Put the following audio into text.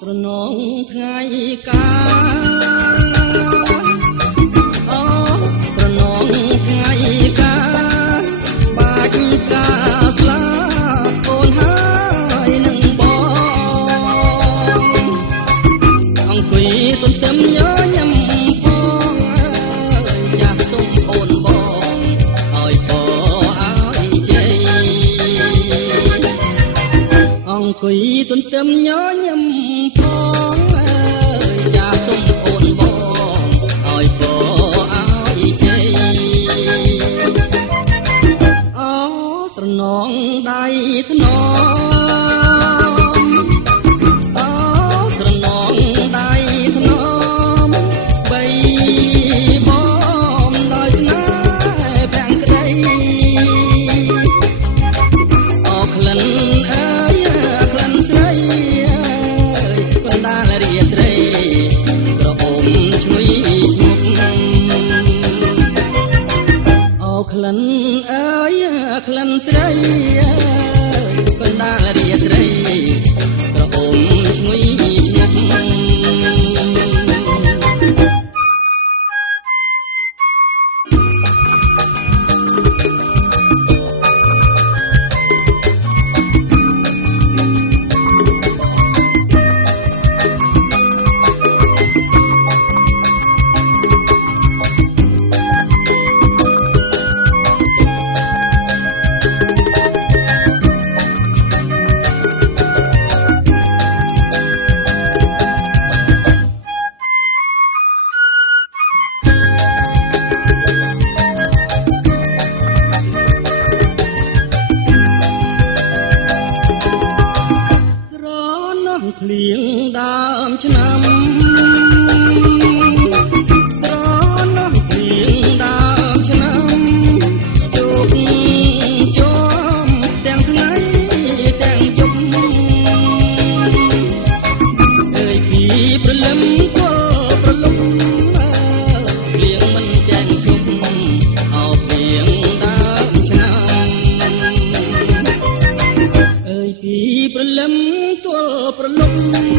ស្រណងថ្ងៃកាអូស្រណងថ្ងៃកាបាច់កាស្លាអូនហើយនឹងបងអង្គុយទន្ទឹមញញឹមផងចាស់ទុំអូនបងឲ្យពោឲ្យជ័យអង្គុយទន្ទឹមញញឹមផងចាស់ទុំអូនបងឲ្យពោឲ្យជ័យអូស្រណងដៃធ្នមអូស្រណងដៃធ្នមបីបំដោយស្នេហ៍ប្រាំងក្តីអូក្លិនអើយក្លិនស្រីកណ្ដាលរាត្រីក្រអូមឈ្ងុយឈ្ងុកអូក្លិនអើយក្លិនស្រីកណ្ដាលរាត្រីក្រអូមឈ្ងុយឈ្ងុកភ្លៀងដើមឆ្នាំស្រណោះភ្លៀងដើមឆ្នាំជោគជុំទាំងថ្ងៃទាំងយប់អើយពីព្រលឹមក៏ប្រលំភ្លៀងមិនចាញ់ជប់អោភ្លៀងដើមឆ្នាំអើយពីព្រលឹមទល់ប្រលំ